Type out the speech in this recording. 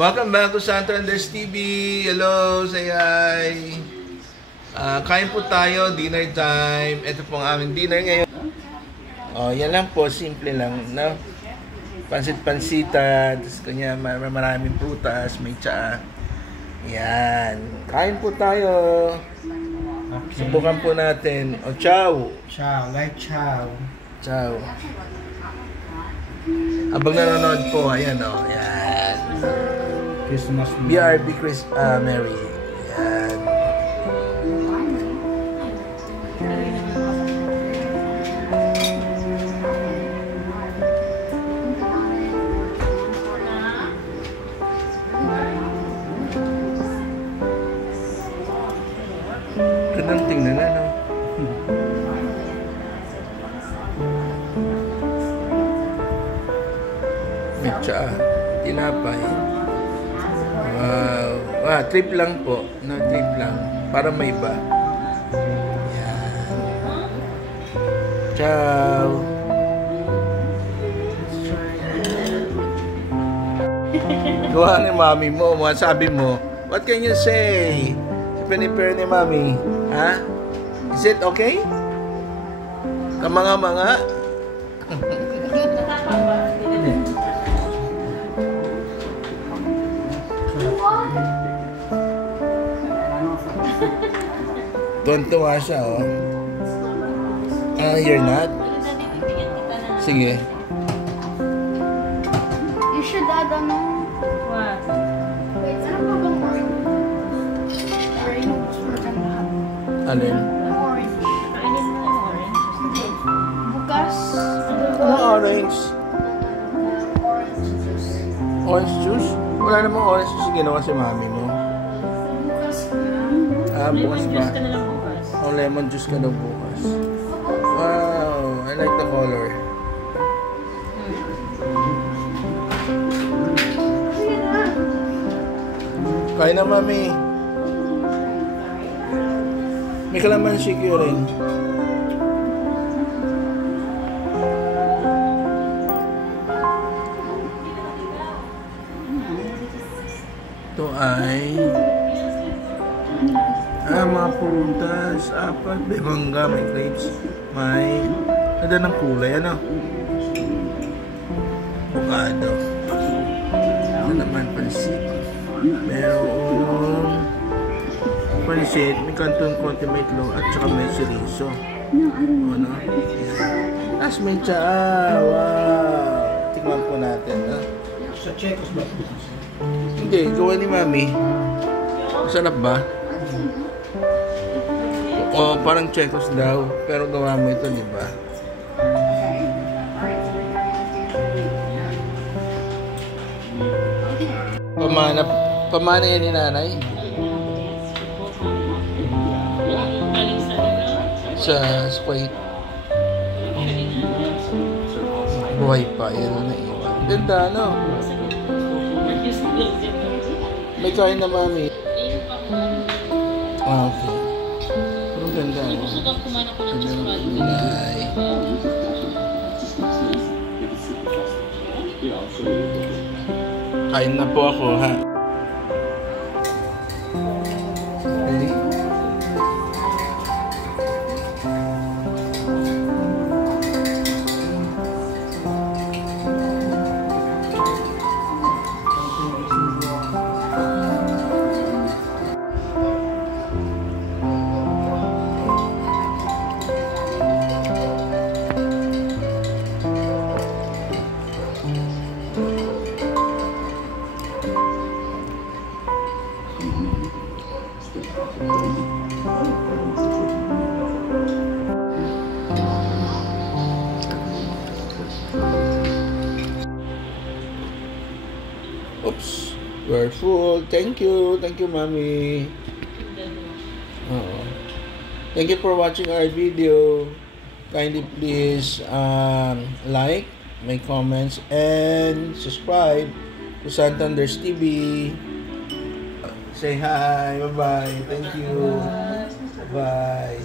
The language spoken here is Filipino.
Welcome back to Santander's TV. Hello, say hi. Kain po tayo, dinner time. Ito po ang aming dinner ngayon. Oh, yan lang po, simple lang, no? Pansit-pansita, tapos kanya maraming prutas, may tsaa. Yan. Kain po tayo. Okay. Subukan po natin. O, chow. Chow, like chow. Chow. Abang nanonood po, ayan o. Yan. Christmas BRB Mary. Yan. Gandang tingnan na, no? May tsaa, tinapay. Wow. Trip lang po. No, trip lang. Para may iba. Yan. Ciao. Gawa ni mami mo. Mga sabi mo, what can you say? Pinipare ni mami. Ha? Is it okay? Kamanga-manga? Tuwan-tuwa siya, oh. You're not? Sige. You should add ano? What? Wait, ano ba bang orange? Orange. Alin? Orange. Kainin mo yung orange. Hindi. Bukas. Ano orange? Orange juice. Orange juice? Wala namang orange juice ginawa si mami mo. Bukas na. Bukas Lemon pa. juice ka na lang bukas. Oh, lemon juice ka daw bukas. Wow, I like the color. Kain na, mami. May kalamansi kayo rin. Ito ay mga prutas, apat, may mangga, may grapes, may ganda ng kulay, ano? Avocado. Ito naman, pansit. Merong pansit, may kanton konti, may itlog, at saka may chorizo. Ano? As may tsaa. Wow! Tingnan po natin, ha? Sa Checos ba? Hindi, gawa ni mami. Masarap ba? O, parang Checos daw. Pero gawa mo ito, di ba? Pamana yan ni nanay? Sa Kuwait. Buhay pa. Yan na iwan. Ganda, no? May kain na mami. Okay. Pero ganda, no? Ganda ng kulay. Kain na po ako, ha? Ready? Oops, we're full. Thank you, mommy. Thank you for watching our video. Kindly please like, make comments, and subscribe to Santander's TV. Say hi, bye bye. Thank you. Bye.